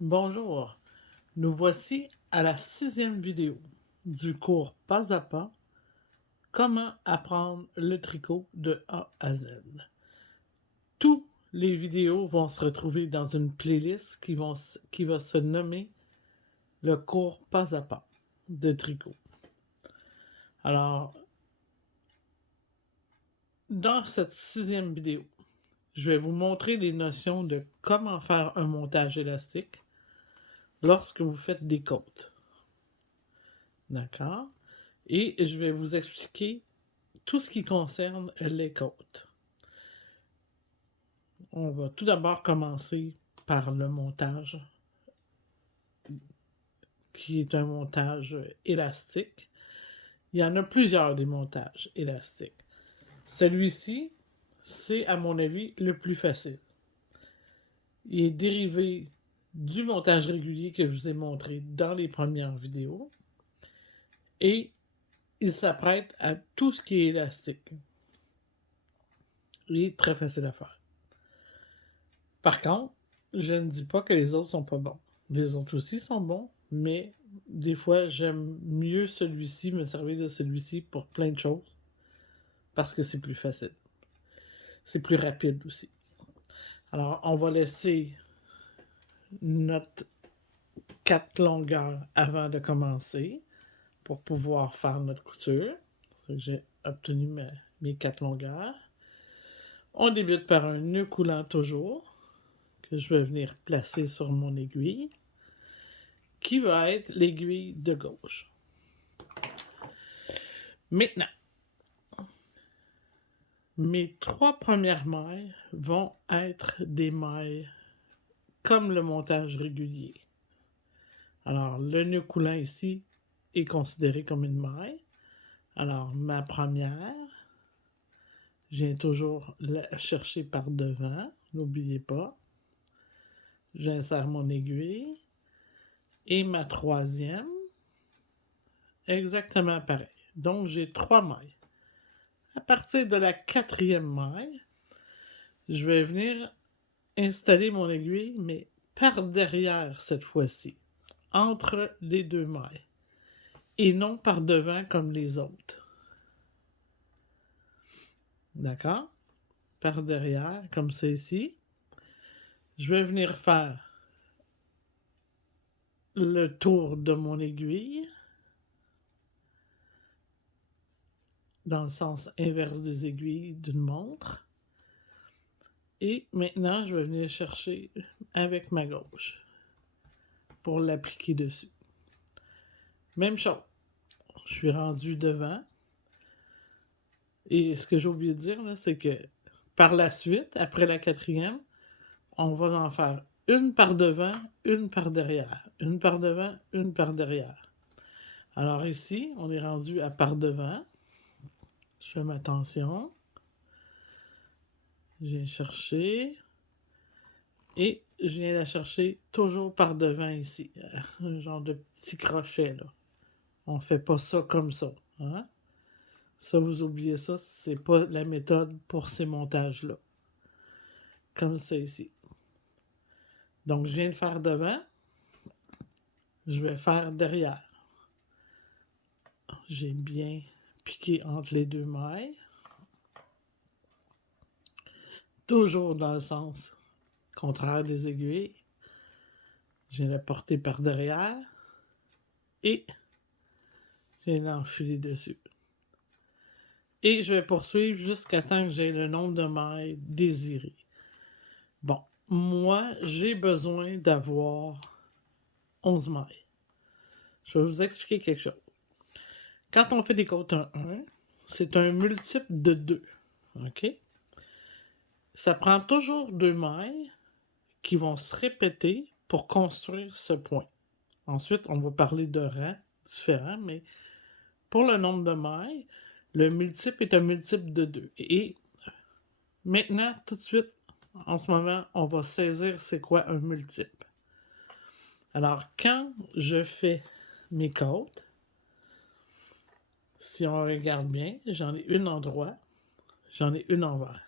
Bonjour, nous voici à la 6e vidéo du cours Pas à pas, comment apprendre le tricot de A à Z. Toutes les vidéos vont se retrouver dans une playlist qui va se nommer le cours Pas à pas de tricot. Alors, dans cette 6e vidéo, je vais vous montrer des notions de comment faire un montage élastique lorsque vous faites des côtes. D'accord? Et je vais vous expliquer tout ce qui concerne les côtes. On va tout d'abord commencer par le montage, qui est un montage élastique. Il y en a plusieurs des montages élastiques. Celui-ci, c'est à mon avis le plus facile. Il est dérivé du montage régulier que je vous ai montré dans les premières vidéos et il s'apprête à tout ce qui est élastique. Il est très facile à faire. Par contre, je ne dis pas que les autres sont pas bons. Les autres aussi sont bons, mais des fois, j'aime mieux celui-ci, me servir de celui-ci pour plein de choses, parce que c'est plus facile. C'est plus rapide aussi. Alors, on va laisser notre 4 longueurs avant de commencer pour pouvoir faire notre couture. J'ai obtenu mes 4 longueurs. On débute par un nœud coulant toujours, que je vais venir placer sur mon aiguille, qui va être l'aiguille de gauche. Maintenant, mes 3 premières mailles vont être des mailles comme le montage régulier. Alors, le nœud coulant ici est considéré comme une maille. Alors, ma première, je viens toujours la chercher par devant, n'oubliez pas. J'insère mon aiguille. Et ma troisième, exactement pareil. Donc, j'ai 3 mailles. À partir de la 4e maille, je vais venir installer mon aiguille, mais par derrière cette fois-ci, entre les 2 mailles, et non par devant comme les autres. D'accord? Par derrière, comme ça ici. Je vais venir faire le tour de mon aiguille dans le sens inverse des aiguilles d'une montre. Et maintenant, je vais venir chercher avec ma gauche pour l'appliquer dessus. Même chose. Je suis rendu devant. Et ce que j'ai oublié de dire, là, c'est que par la suite, après la 4e, on va en faire une par devant, une par derrière. Une par devant, une par derrière. Alors ici, on est rendu à par devant. Je fais ma tension. Je viens chercher. Et je viens la chercher toujours par devant ici. Un genre de petit crochet, là. On fait pas ça comme ça. Hein? Ça, vous oubliez ça, c'est pas la méthode pour ces montages-là. Comme ça ici. Donc, je viens de faire devant. Je vais faire derrière. J'ai bien piqué entre les 2 mailles. Toujours dans le sens contraire des aiguilles. Je viens la porter par derrière. Et je viens l'enfiler dessus. Et je vais poursuivre jusqu'à temps que j'ai le nombre de mailles désiré. Bon, moi, j'ai besoin d'avoir 11 mailles. Je vais vous expliquer quelque chose. Quand on fait des côtes 1-1, c'est un multiple de 2. OK? Ça prend toujours 2 mailles qui vont se répéter pour construire ce point. Ensuite, on va parler de rangs différents, mais pour le nombre de mailles, le multiple est un multiple de 2. Et maintenant, tout de suite, en ce moment, on va saisir c'est quoi un multiple. Alors, quand je fais mes côtes, si on regarde bien, j'en ai une en droit, j'en ai une envers.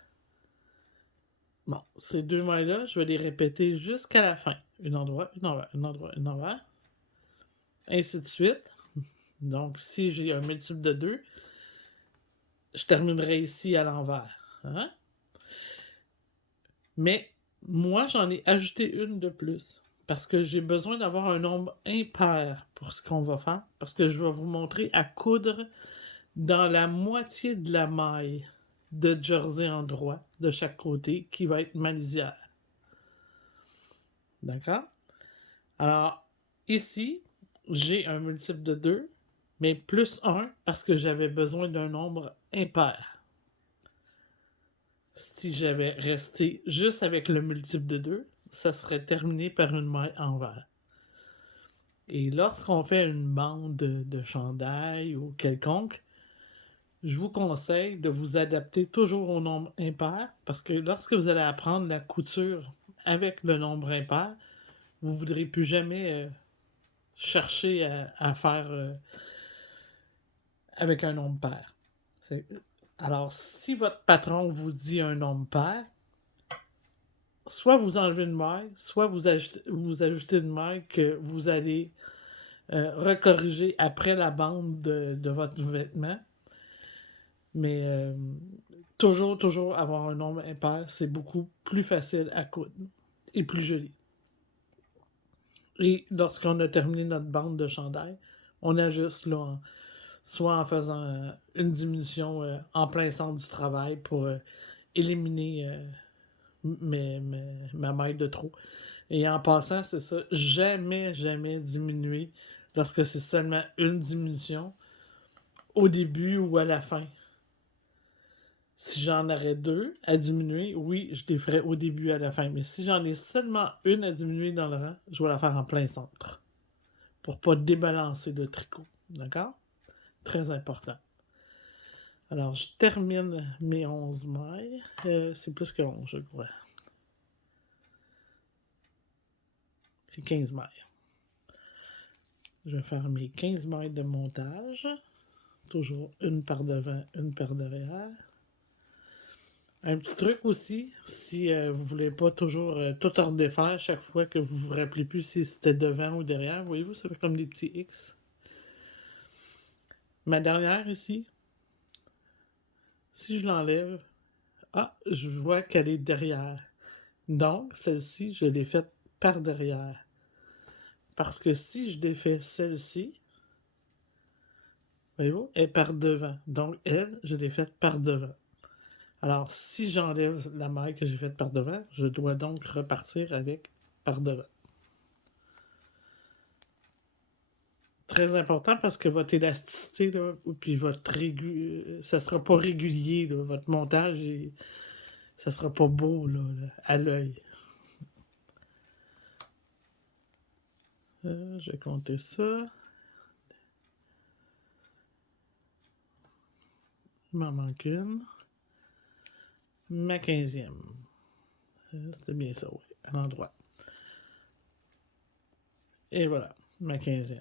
Bon, ces 2 mailles-là, je vais les répéter jusqu'à la fin. un endroit, un envers, un endroit, un envers, ainsi de suite. Donc, si j'ai un multiple de 2, je terminerai ici à l'envers. Hein? Mais moi, j'en ai ajouté une de plus. Parce que j'ai besoin d'avoir un nombre impair pour ce qu'on va faire. Parce que je vais vous montrer à coudre dans la moitié de la maille de jersey en droit de chaque côté qui va être ma lisière. D'accord? Alors, ici, j'ai un multiple de 2, mais plus 1 parce que j'avais besoin d'un nombre impair. Si j'avais resté juste avec le multiple de 2, ça serait terminé par une maille envers. Et lorsqu'on fait une bande de chandail ou quelconque, je vous conseille de vous adapter toujours au nombre impair parce que lorsque vous allez apprendre la couture avec le nombre impair, vous ne voudrez plus jamais chercher à faire avec un nombre pair. Alors, si votre patron vous dit un nombre pair, soit vous enlevez une maille, soit vous ajoutez une maille que vous allez recorriger après la bande de votre vêtement. Mais toujours avoir un nombre impair, c'est beaucoup plus facile à coudre et plus joli. Et lorsqu'on a terminé notre bande de chandail, on ajuste là, soit en faisant une diminution en plein centre du travail pour éliminer ma maille de trop. Et en passant, c'est ça, jamais diminuer lorsque c'est seulement une diminution au début ou à la fin. Si j'en aurais 2 à diminuer, oui, je les ferais au début et à la fin. Mais si j'en ai seulement une à diminuer dans le rang, je vais la faire en plein centre. Pour pas débalancer le tricot. D'accord? Très important. Alors, je termine mes 11 mailles. C'est plus que 11, je crois. C'est 15 mailles. Je vais faire mes 15 mailles de montage. Toujours une par devant, une par derrière. Un petit truc aussi, si vous voulez pas toujours tout redéfaire chaque fois que vous vous rappelez plus si c'était devant ou derrière, voyez-vous, ça fait comme des petits X. Ma dernière ici, si je l'enlève, je vois qu'elle est derrière. Donc, celle-ci, je l'ai faite par derrière. Parce que si je défais celle-ci, voyez-vous, elle est par devant. Donc, elle, je l'ai faite par devant. Alors, si j'enlève la maille que j'ai faite par devant, je dois donc repartir avec par devant. Très important parce que votre élasticité, là, puis votre ça sera pas régulier, là, votre montage, ça sera pas beau là, à l'œil. Je vais compter ça. Il m'en manque une. Ma 15e. C'était bien ça, oui, à l'endroit. Et voilà, ma 15e.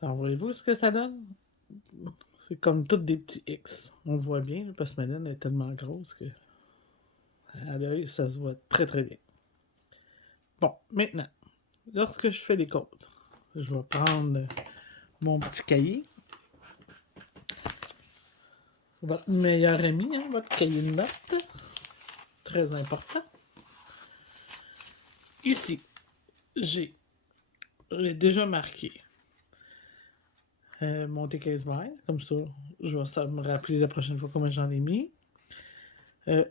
Alors, voyez-vous ce que ça donne? C'est comme toutes des petits X. On le voit bien, parce que ma laine est tellement grosse que à l'œil, ça se voit très très bien. Bon, maintenant, lorsque je fais les côtes, je vais prendre mon petit cahier. Votre meilleur ami, hein, votre cahier de notes. Très important. Ici, j'ai déjà marqué mon T15 mailles. Comme ça, je vais me rappeler la prochaine fois comment j'en ai mis.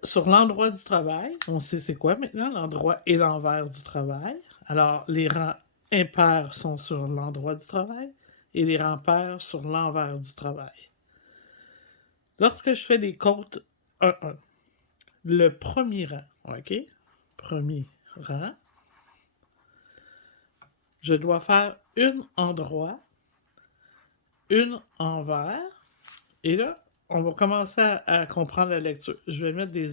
Sur l'endroit du travail, on sait c'est quoi maintenant, l'endroit et l'envers du travail. Alors, les rangs impairs sont sur l'endroit du travail et les rangs pairs sur l'envers du travail. Lorsque je fais des côtes 1-1, le premier rang, ok? Premier rang, je dois faire une en droit, une envers, et là, on va commencer à comprendre la lecture. Je vais mettre des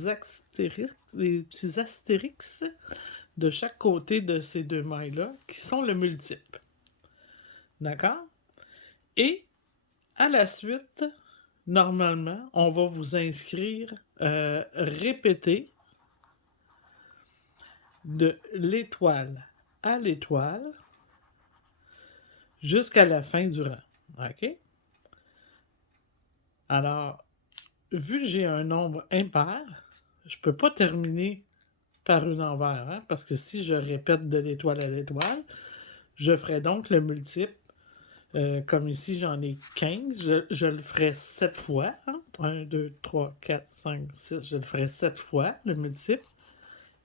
petits astérix de chaque côté de ces deux mailles-là, qui sont le multiple. D'accord? Et à la suite, normalement, on va vous inscrire répéter de l'étoile à l'étoile jusqu'à la fin du rang. OK? Alors, vu que j'ai un nombre impair, je ne peux pas terminer par une envers, hein, parce que si je répète de l'étoile à l'étoile, je ferai donc le multiple. Comme ici, j'en ai 15. Je le ferai 7 fois. Hein? 1, 2, 3, 4, 5, 6. Je le ferai 7 fois, le multiple.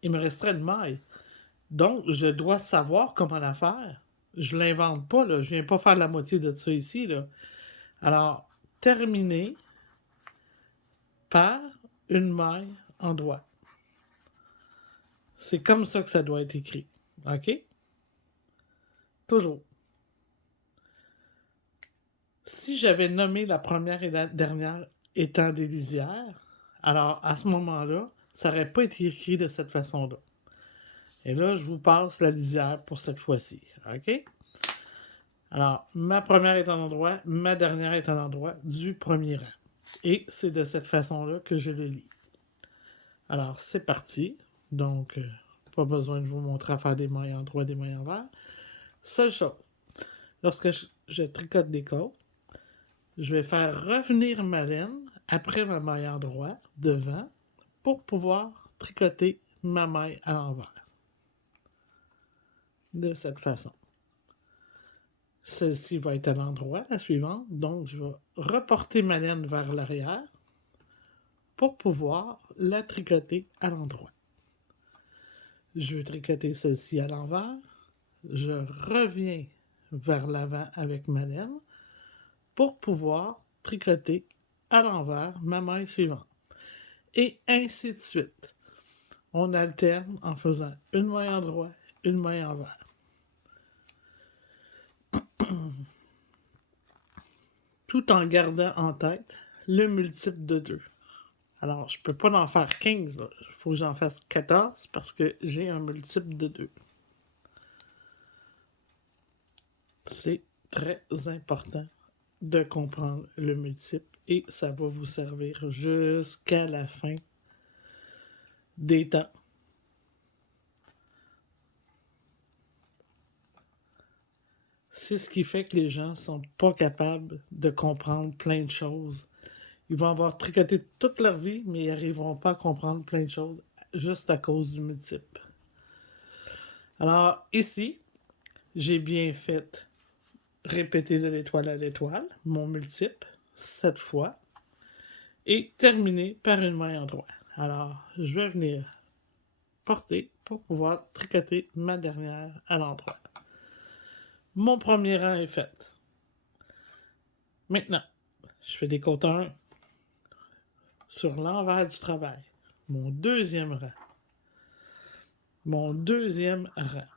Il me resterait une maille. Donc, je dois savoir comment la faire. Je ne l'invente pas. Là. Je ne viens pas faire la moitié de ça ici. Là. Alors, terminer par une maille en droit. C'est comme ça que ça doit être écrit. OK? Toujours. Si j'avais nommé la première et la dernière étant des lisières, alors à ce moment-là, ça n'aurait pas été écrit de cette façon-là. Et là, je vous passe la lisière pour cette fois-ci. OK? Alors, ma première est en endroit, ma dernière est en endroit du premier rang. Et c'est de cette façon-là que je le lis. Alors, c'est parti. Donc, pas besoin de vous montrer à faire des mailles en droit, des mailles en vert. Seule chose, lorsque je tricote des côtes, je vais faire revenir ma laine après ma maille en droit, devant, pour pouvoir tricoter ma maille à l'envers. De cette façon. Celle-ci va être à l'endroit, la suivante. Donc, je vais reporter ma laine vers l'arrière pour pouvoir la tricoter à l'endroit. Je veux tricoter celle-ci à l'envers. Je reviens vers l'avant avec ma laine pour pouvoir tricoter à l'envers ma maille suivante. Et ainsi de suite. On alterne en faisant une maille en droit, une maille en vert. Tout en gardant en tête le multiple de 2. Alors, je ne peux pas en faire 15. Il faut que j'en fasse 14 parce que j'ai un multiple de 2. C'est très important de comprendre le multiple et ça va vous servir jusqu'à la fin des temps. C'est ce qui fait que les gens ne sont pas capables de comprendre plein de choses. Ils vont avoir tricoté toute leur vie, mais ils n'arriveront pas à comprendre plein de choses juste à cause du multiple. Alors, ici, j'ai bien fait répéter de l'étoile à l'étoile, mon multiple, 7 fois, et terminer par une maille en droit. Alors, je vais venir porter pour pouvoir tricoter ma dernière à l'endroit. Mon premier rang est fait. Maintenant, je fais des côtes 1 sur l'envers du travail. Mon deuxième rang. Mon deuxième rang.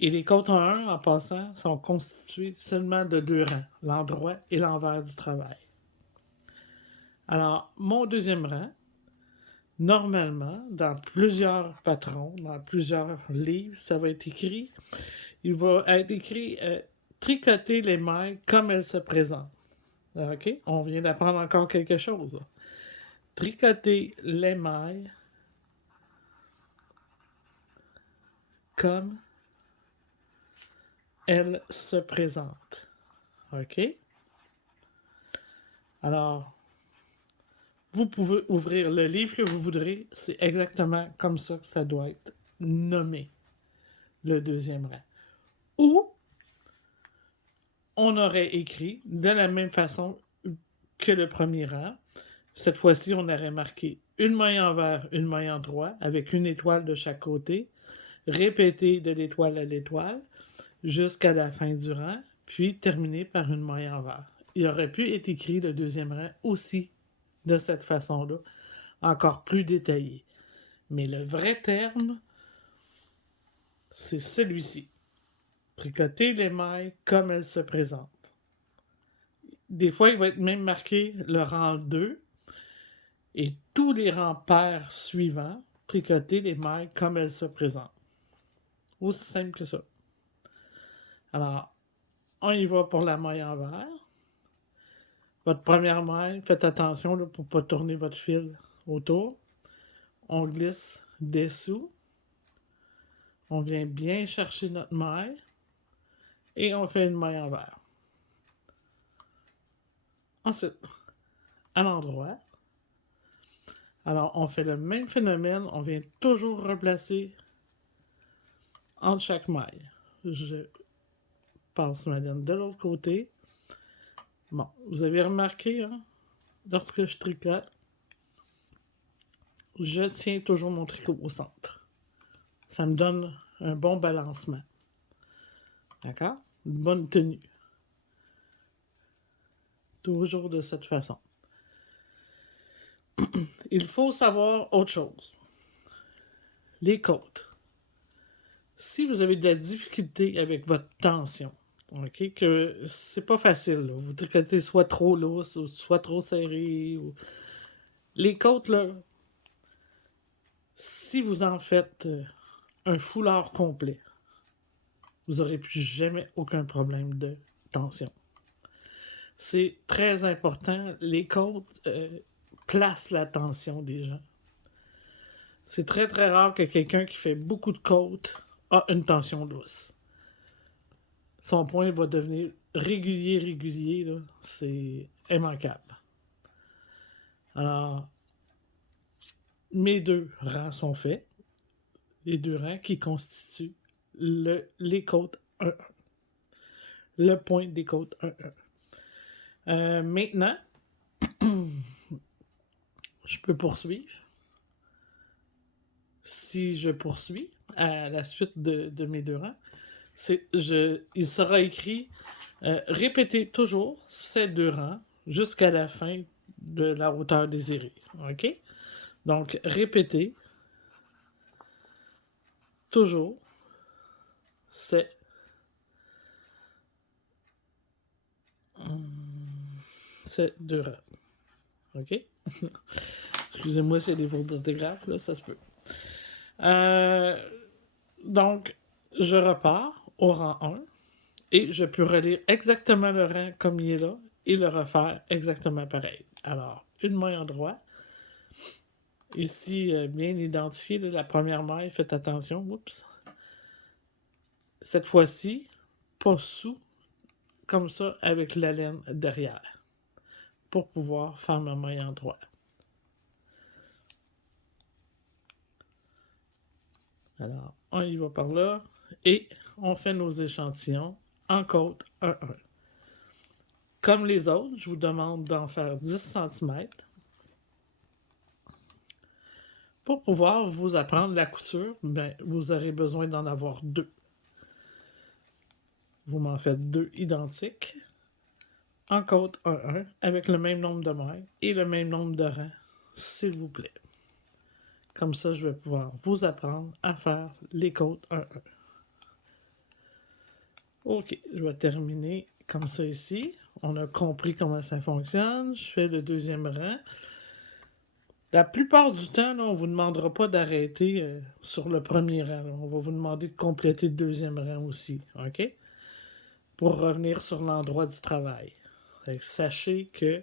Et les côtes 1, en passant, sont constituées seulement de 2 rangs, l'endroit et l'envers du travail. Alors, mon deuxième rang, normalement, dans plusieurs patrons, dans plusieurs livres, ça va être écrit. Il va être écrit tricoter les mailles comme elles se présentent. OK? On vient d'apprendre encore quelque chose. Là. Tricoter les mailles comme elles se présentent. OK? Alors, vous pouvez ouvrir le livre que vous voudrez. C'est exactement comme ça que ça doit être nommé, le deuxième rang. Ou on aurait écrit de la même façon que le premier rang. Cette fois-ci, on aurait marqué une maille envers, une maille en droit, avec une étoile de chaque côté, répété de l'étoile à l'étoile, jusqu'à la fin du rang, puis terminé par une maille envers. Il aurait pu être écrit le deuxième rang aussi de cette façon-là, encore plus détaillé. Mais le vrai terme, c'est celui-ci. Tricoter les mailles comme elles se présentent. Des fois, il va être même marqué le rang 2 et tous les rangs pairs suivants, tricoter les mailles comme elles se présentent. Aussi simple que ça. Alors, on y va pour la maille envers. Votre première maille, faites attention là, pour ne pas tourner votre fil autour. On glisse dessous On vient bien chercher notre maille et on fait une maille envers. Ensuite, à l'endroit, alors on fait le même phénomène, on vient toujours replacer entre chaque maille. Je passe ma laine de l'autre côté. Bon, vous avez remarqué, hein, lorsque je tricote, je tiens toujours mon tricot au centre. Ça me donne un bon balancement. D'accord? Une bonne tenue. Toujours de cette façon. Il faut savoir autre chose. Les côtes. Si vous avez de la difficulté avec votre tension, ok, que c'est pas facile, là, vous tricotez soit trop lousse ou soit trop serré, les côtes, là, si vous en faites un foulard complet, vous n'aurez plus jamais aucun problème de tension. C'est très important. Les côtes placent la tension des gens. C'est très très rare que quelqu'un qui fait beaucoup de côtes a une tension douce. Son point va devenir régulier, là. C'est immanquable. Alors, mes deux rangs sont faits. Les deux rangs qui constituent les côtes 1-1. Le point des côtes 1-1. Maintenant, je peux poursuivre. Si je poursuis à la suite de mes deux rangs, il sera écrit répétez toujours ces deux rangs jusqu'à la fin de la hauteur désirée. OK? Donc, répétez toujours ces deux rangs. OK? Excusez-moi, c'est des fautes d'orthographe, là, ça se peut. Donc, je repars au rang 1 et je peux relire exactement le rang comme il est là et le refaire exactement pareil. Alors, une maille en droit. Ici, bien identifié, là, la première maille, faites attention. Oups. Cette fois-ci, pas sous, comme ça, avec la laine derrière, pour pouvoir faire ma maille en droit. Alors, on y va par là, et on fait nos échantillons en côte 1-1. Comme les autres, je vous demande d'en faire 10 cm pour pouvoir vous apprendre la couture. Ben, vous aurez besoin d'en avoir 2. Vous m'en faites 2 identiques en côte 1-1 avec le même nombre de mailles et le même nombre de rangs, s'il vous plaît. Comme ça, je vais pouvoir vous apprendre à faire les côtes 1-1. Ok, je vais terminer comme ça ici. On a compris comment ça fonctionne. Je fais le deuxième rang. La plupart du temps, là, on ne vous demandera pas d'arrêter sur le premier rang. Là. On va vous demander de compléter le deuxième rang aussi. OK? Pour revenir sur l'endroit du travail. Sachez que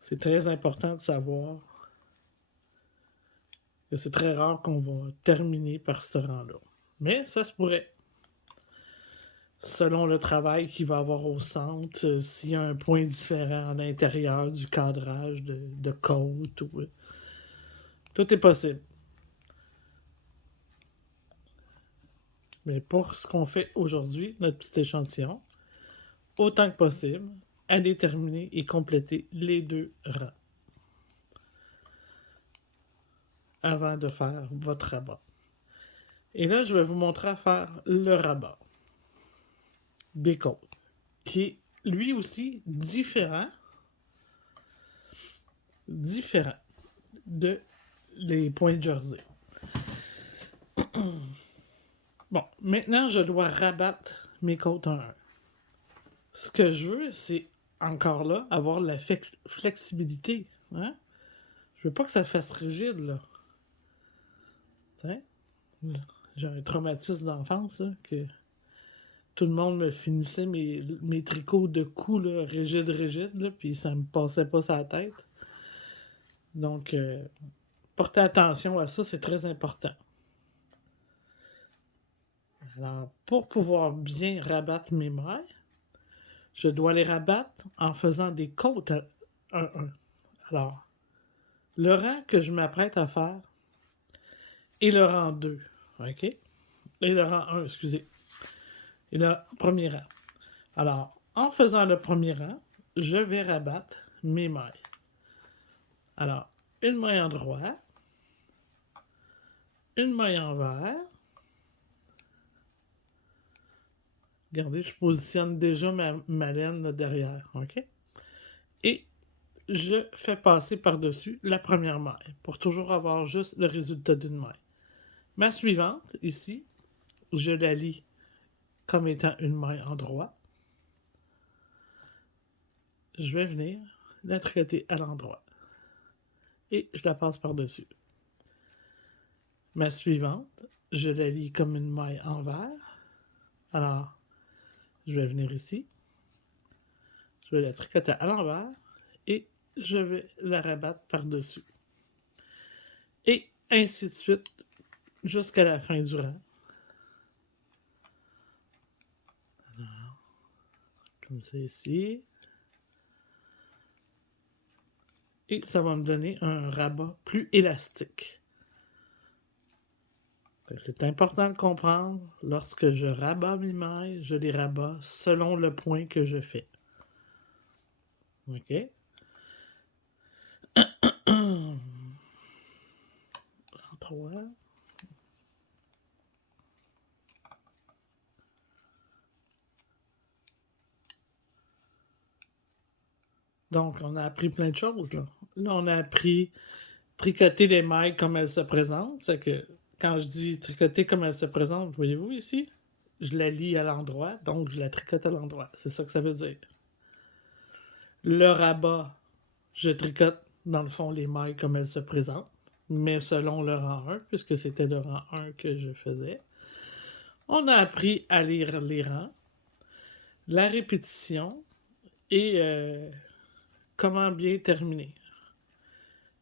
c'est très important de savoir que c'est très rare qu'on va terminer par ce rang-là. Mais ça se pourrait. Selon le travail qu'il va avoir au centre, s'il y a un point différent à l'intérieur du cadrage de côte, tout est possible. Mais pour ce qu'on fait aujourd'hui, notre petit échantillon, autant que possible, allez terminer et compléter les 2 rangs avant de faire votre rabat. Et là, je vais vous montrer à faire le rabat des côtes, qui est lui aussi différent de les points de jersey. Bon, maintenant, je dois rabattre mes côtes en 1. Ce que je veux, c'est encore là, avoir la flexibilité. Hein? Je veux pas que ça fasse rigide, là. T'sais? J'ai un traumatisme d'enfance, là, que tout le monde me finissait mes tricots de cou, là, rigides, là, puis ça me passait pas sur la tête. Donc, portez attention à ça, c'est très important. Alors, pour pouvoir bien rabattre mes mailles, je dois les rabattre en faisant des côtes à 1-1. Alors, le rang que je m'apprête à faire est le rang 2, OK? Et le rang 1, excusez. Et le premier rang. Alors, en faisant le premier rang, je vais rabattre mes mailles. Alors, une maille en droit, une maille en vert. Regardez, je positionne déjà ma laine là, derrière, OK? Et je fais passer par-dessus la première maille pour toujours avoir juste le résultat d'une maille. Ma suivante, ici, je la lie comme étant une maille en droit. Je vais venir la tricoter à l'endroit. Et je la passe par-dessus. Ma suivante, je la lie comme une maille en vert. Alors, je vais venir ici. Je vais la tricoter à l'envers. Et je vais la rabattre par-dessus. Et ainsi de suite jusqu'à la fin du rang. Alors, comme ça ici. Et ça va me donner un rabat plus élastique. C'est important de comprendre, lorsque je rabats mes mailles, je les rabats selon le point que je fais. OK? En 3. Donc, on a appris plein de choses, là. Là, on a appris tricoter les mailles comme elles se présentent. C'est que quand je dis tricoter comme elles se présentent, voyez-vous ici? Je la lie à l'endroit, donc je la tricote à l'endroit. C'est ça que ça veut dire. Le rabat, je tricote dans le fond les mailles comme elles se présentent, mais selon le rang 1, puisque c'était le rang 1 que je faisais. On a appris à lire les rangs, la répétition et comment bien terminer.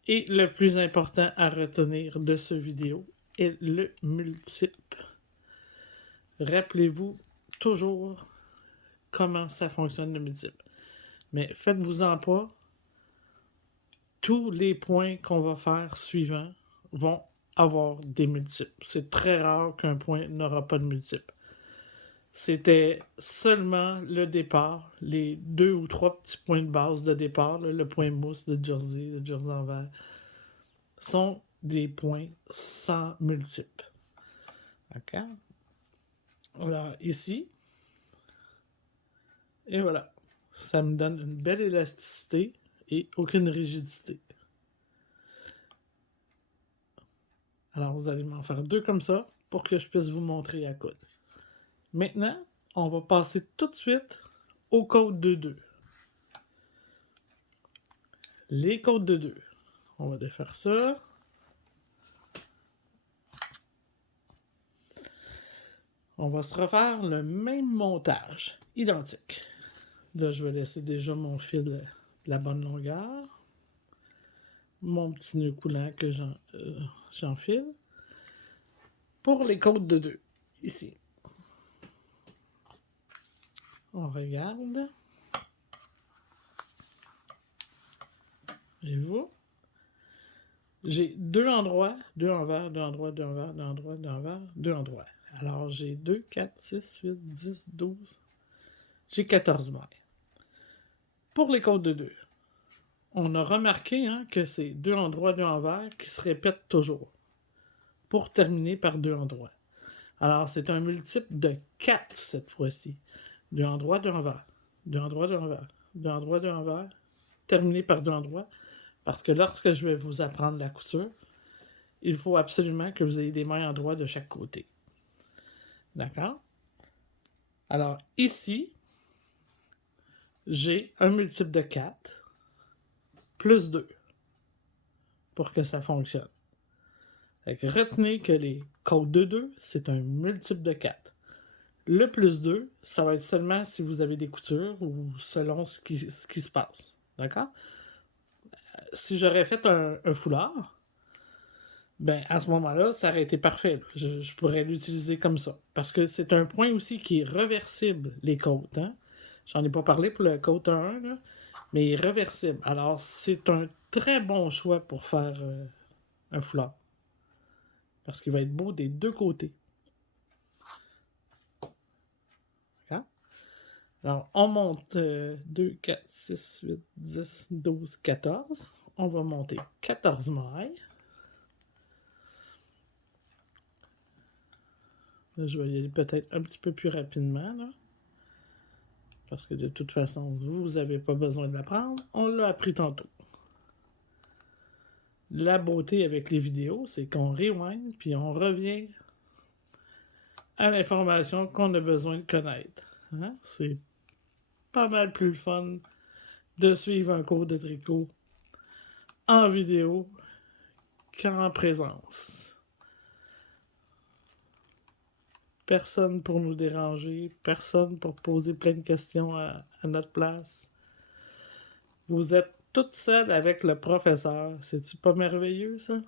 Et le plus important à retenir de ce vidéo est le multiple. Rappelez-vous toujours comment ça fonctionne le multiple. Mais faites-vous-en pas, tous les points qu'on va faire suivants vont avoir des multiples. C'est très rare qu'un point n'aura pas de multiple. C'était seulement le départ, les 2 ou 3 petits points de base de départ, là, le point mousse, le jersey en vert, sont des points sans multiples. D'accord? Alors, ici, et voilà, ça me donne une belle élasticité et aucune rigidité. Alors, vous allez m'en faire 2 comme ça pour que je puisse vous montrer à coudre. Maintenant, on va passer tout de suite aux côtes de 2. Les côtes de 2. On va défaire ça. On va se refaire le même montage, identique. Là, je vais laisser déjà mon fil de la bonne longueur. Mon petit nœud coulant que j'enfile. Pour les côtes de 2, ici. On regarde. Et vous? J'ai 2 endroits, 2 envers, 2 endroits, 2 envers, 2 endroits, 2 envers, 2 endroits. Alors, j'ai 2, 4, 6, 8, 10, 12. J'ai 14 mailles. Pour les côtes de 2, on a remarqué que c'est 2 endroits, 2 envers qui se répètent toujours pour terminer par 2 endroits. Alors, c'est un multiple de 4 cette fois-ci. 2 endroits, 2 envers, 2 endroits, 2 envers, 2 endroits, 2 envers, terminé par 2 endroits. Parce que lorsque je vais vous apprendre la couture, il faut absolument que vous ayez des mailles endroits de chaque côté. D'accord? Alors, ici, j'ai un multiple de 4 plus 2 pour que ça fonctionne. Retenez que les côtes de 2, c'est un multiple de 4. Le plus 2, ça va être seulement si vous avez des coutures ou selon ce qui se passe. D'accord? Si j'aurais fait un foulard, ben à ce moment-là, ça aurait été parfait. Là. Je pourrais l'utiliser comme ça. Parce que c'est un point aussi qui est reversible, les côtes. Hein? J'en ai pas parlé pour le côte 1, là, mais il est reversible. Alors, c'est un très bon choix pour faire un foulard. Parce qu'il va être beau des deux côtés. D'accord? Alors, on monte 2, 4, 6, 8, 10, 12, 14. On va monter 14 mailles. Là, je vais y aller peut-être un petit peu plus rapidement, là. Parce que de toute façon, vous n'avez pas besoin de l'apprendre. On l'a appris tantôt. La beauté avec les vidéos, c'est qu'on rewind, puis on revient à l'information qu'on a besoin de connaître. Hein? C'est pas mal plus le fun de suivre un cours de tricot en vidéo qu'en présence. Personne pour nous déranger, personne pour poser plein de questions à notre place. Vous êtes toute seule avec le professeur. C'est-tu pas merveilleux, ça?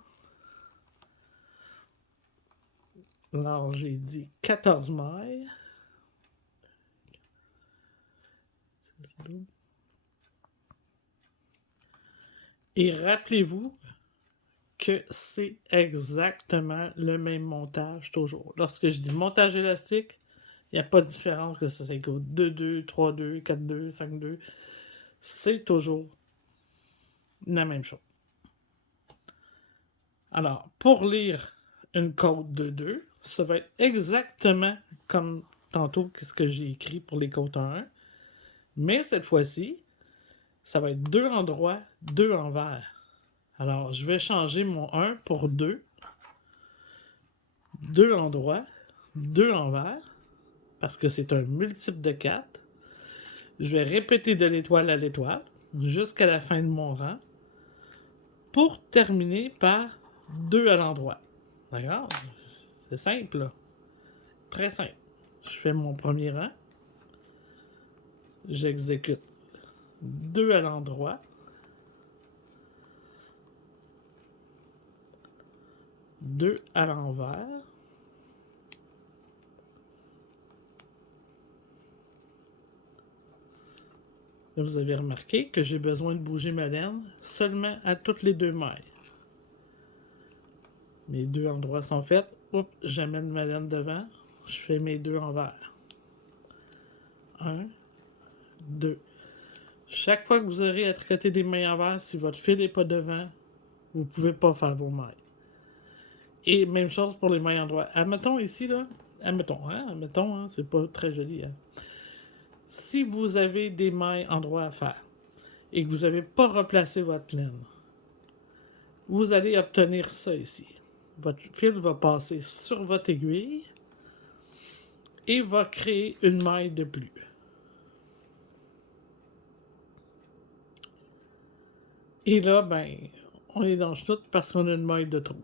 Alors, j'ai dit 14 mailles. Et rappelez-vous que c'est exactement le même montage toujours. Lorsque je dis montage élastique, il n'y a pas de différence que ça s'écoute 2-2, 3-2, 4-2, 5-2. C'est toujours la même chose. Alors, pour lire une côte 2-2, ça va être exactement comme tantôt ce que j'ai écrit pour les côtes 1-1. Mais cette fois-ci, ça va être 2 en droit, 2 en vert. Alors, je vais changer mon 1 pour 2. 2 en droit, 2 en vert, parce que c'est un multiple de 4. Je vais répéter de l'étoile à l'étoile jusqu'à la fin de mon rang pour terminer par 2 à l'endroit. D'accord? C'est simple, là. Très simple. Je fais mon premier rang. J'exécute 2 à l'endroit. 2 à l'envers. Là, vous avez remarqué que j'ai besoin de bouger ma laine seulement à toutes les 2 mailles. Mes 2 endroits sont faits. Oups, j'amène ma laine devant. Je fais mes 2 envers. 1, 2. Chaque fois que vous aurez à tricoter des mailles envers, si votre fil n'est pas devant, vous ne pouvez pas faire vos mailles. Et même chose pour les mailles endroits. Admettons ici, là, admettons, c'est pas très joli. Hein. Si vous avez des mailles endroits à faire et que vous n'avez pas replacé votre laine, vous allez obtenir ça ici. Votre fil va passer sur votre aiguille et va créer une maille de plus. Et là, ben, on est dans tout parce qu'on a une maille de trop.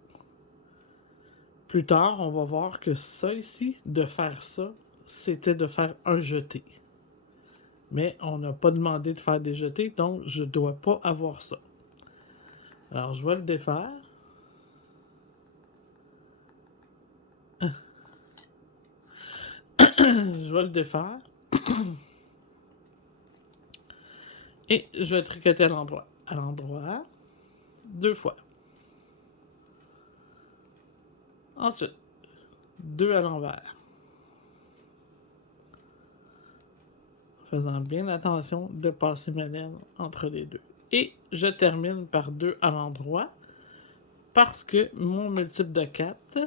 Plus tard, on va voir que ça ici, de faire ça, c'était de faire un jeté. Mais on n'a pas demandé de faire des jetés, donc je ne dois pas avoir ça. Alors, je vais le défaire. Je vais le défaire. Et je vais tricoter à l'endroit. À l'endroit, 2 fois. Ensuite, 2 à l'envers. Faisant bien attention de passer ma laine entre les deux. Et je termine par 2 à l'endroit parce que mon multiple de 4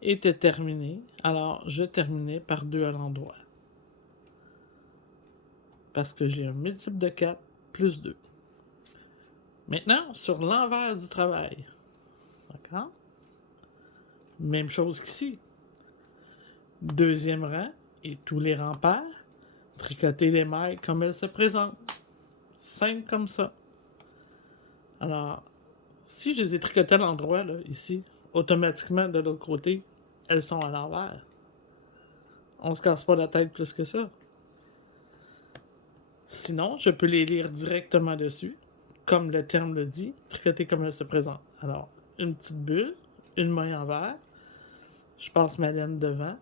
était terminé. Alors, je terminais par 2 à l'endroit. Parce que j'ai un multiple de 4 plus 2. Maintenant, sur l'envers du travail. D'accord? Même chose qu'ici. Deuxième rang et tous les rangs pairs. Tricoter les mailles comme elles se présentent. Simple comme ça. Alors, si je les ai tricotées à l'endroit, là, ici, automatiquement, de l'autre côté, elles sont à l'envers. On se casse pas la tête plus que ça. Sinon, je peux les lire directement dessus, comme le terme le dit, tricoter comme elles se présentent. Alors, une petite bulle, une maille envers, je passe ma laine devant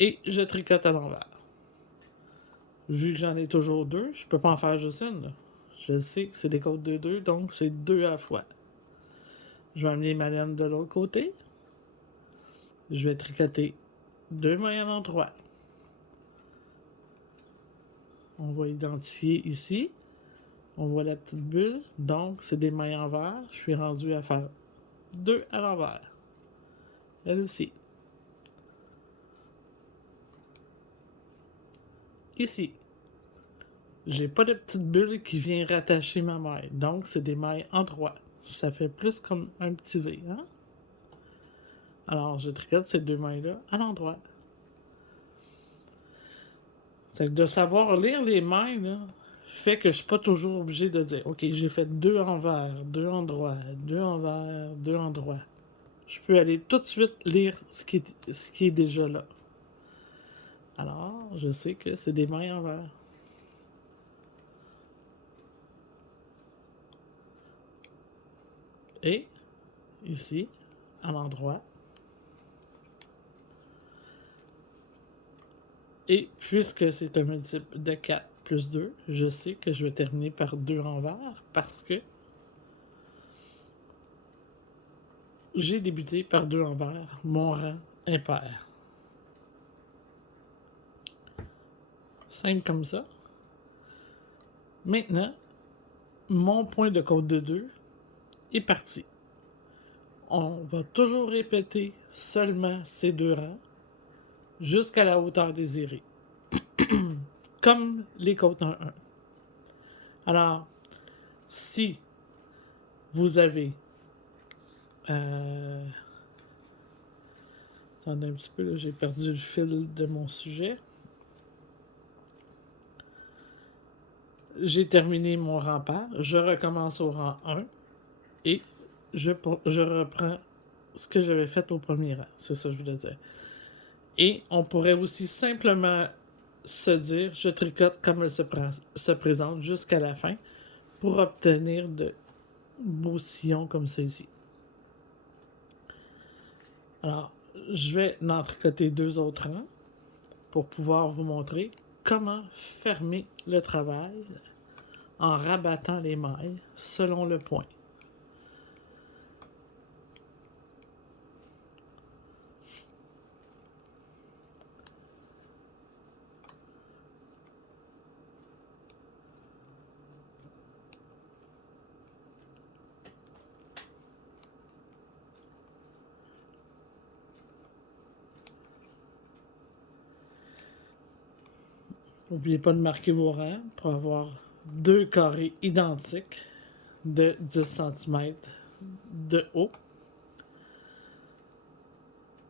et je tricote à l'envers. Vu que j'en ai toujours deux, je peux pas en faire juste une. Là. Je sais que c'est des côtes de deux, donc c'est deux à la fois. Je vais amener ma laine de l'autre côté. Je vais tricoter deux mailles en endroit. On va identifier ici. On voit la petite bulle. Donc, c'est des mailles envers. Je suis rendu à faire deux à l'envers. Elle aussi. Ici. J'ai pas de petite bulle qui vient rattacher ma maille. Donc, c'est des mailles en droit. Ça fait plus comme un petit V. Hein? Alors, je tricote ces deux mailles-là à l'endroit. C'est que de savoir lire les mailles, là, fait que je suis pas toujours obligé de dire OK, j'ai fait deux envers, deux en droit, deux envers, deux en droit. Je peux aller tout de suite lire ce qui est déjà là. Alors, je sais que c'est des mailles envers. Et ici, à l'endroit. Et puisque c'est un multiple de 4 plus 2, je sais que je vais terminer par 2 envers parce que j'ai débuté par 2 envers, mon rang impair. Simple comme ça. Maintenant, mon point de côte de 2 est parti. On va toujours répéter seulement ces deux rangs jusqu'à la hauteur désirée. Comme les côtes 1-1. Alors, si vous avez... attendez un petit peu, là, j'ai perdu le fil de mon sujet. J'ai terminé mon rempart, je recommence au rang 1 et je reprends ce que j'avais fait au premier rang. C'est ça que je voulais dire. Et on pourrait aussi simplement se dire, je tricote comme elle se présente jusqu'à la fin pour obtenir de beaux sillons comme ceci. Alors, je vais en tricoter deux autres rangs pour pouvoir vous montrer comment fermer le travail en rabattant les mailles selon le point. N'oubliez pas de marquer vos rangs pour avoir deux carrés identiques de 10 cm de haut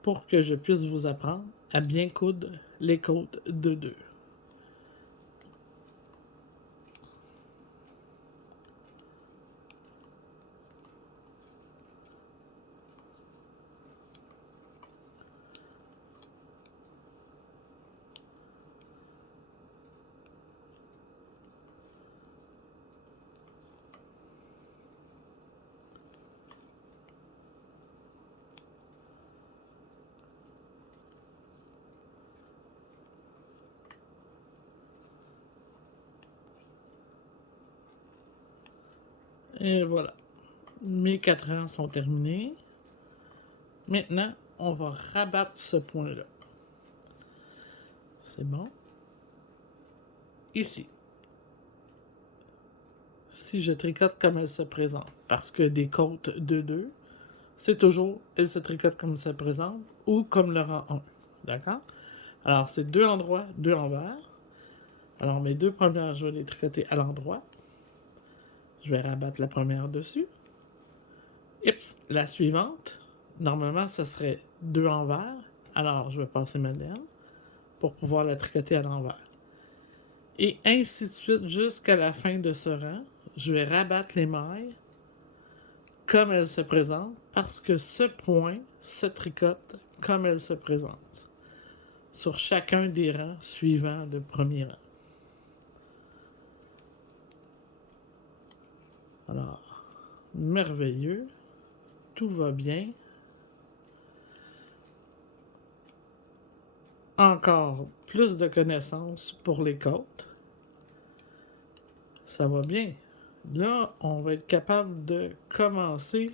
pour que je puisse vous apprendre à bien coudre les côtes de 2. Et voilà. Mes 4 rangs sont terminés. Maintenant, on va rabattre ce point-là. C'est bon. Ici. Si je tricote comme elle se présente, parce que des côtes de 2, c'est toujours, elle se tricote comme ça présente, ou comme le rang 1. D'accord? Alors, c'est deux endroits, deux envers. Alors, mes deux premières, je vais les tricoter à l'endroit. Je vais rabattre la première dessus. Oups, la suivante, normalement, ça serait deux envers. Alors, je vais passer ma laine pour pouvoir la tricoter à l'envers. Et ainsi de suite jusqu'à la fin de ce rang. Je vais rabattre les mailles comme elles se présentent parce que ce point se tricote comme elle se présente sur chacun des rangs suivant le premier rang. Alors, merveilleux. tout va bien. Encore plus de connaissances pour les côtes. Ça va bien. Là, on va être capable de commencer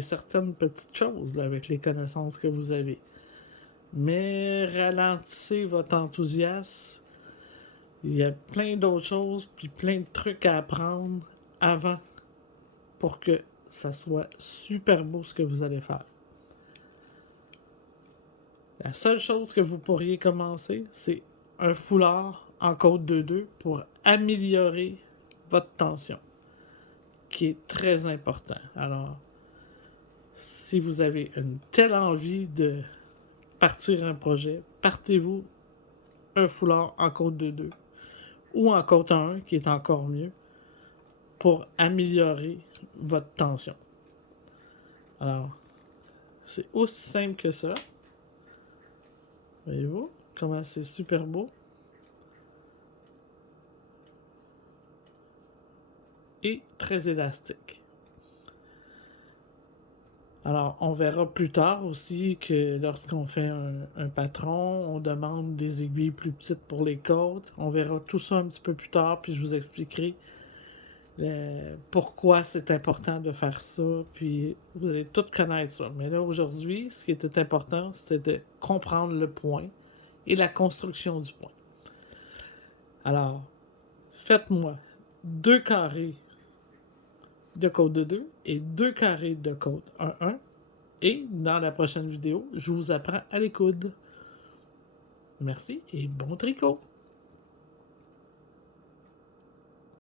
certaines petites choses là, avec les connaissances que vous avez. Mais ralentissez votre enthousiasme. Il y a plein d'autres choses, puis plein de trucs à apprendre avant pour que ça soit super beau ce que vous allez faire. La seule chose que vous pourriez commencer, c'est un foulard en côte 2-2 pour améliorer votre tension, qui est très important. Alors, si vous avez une telle envie de partir un projet, partez-vous un foulard en côte 2-2 ou en côte 1, qui est encore mieux, pour améliorer votre tension. Alors, c'est aussi simple que ça. Voyez-vous comment c'est super beau? Et très élastique. Alors, on verra plus tard aussi que lorsqu'on fait un patron, on demande des aiguilles plus petites pour les côtes. On verra tout ça un petit peu plus tard, puis je vous expliquerai pourquoi c'est important de faire ça, puis vous allez tout connaître ça. Mais là, aujourd'hui, ce qui était important, c'était de comprendre le point et la construction du point. Alors, faites-moi 2 carrés de côte de 2 et 2 carrés de côte 1-1. Et dans la prochaine vidéo, je vous apprends à les coudre. Merci et bon tricot!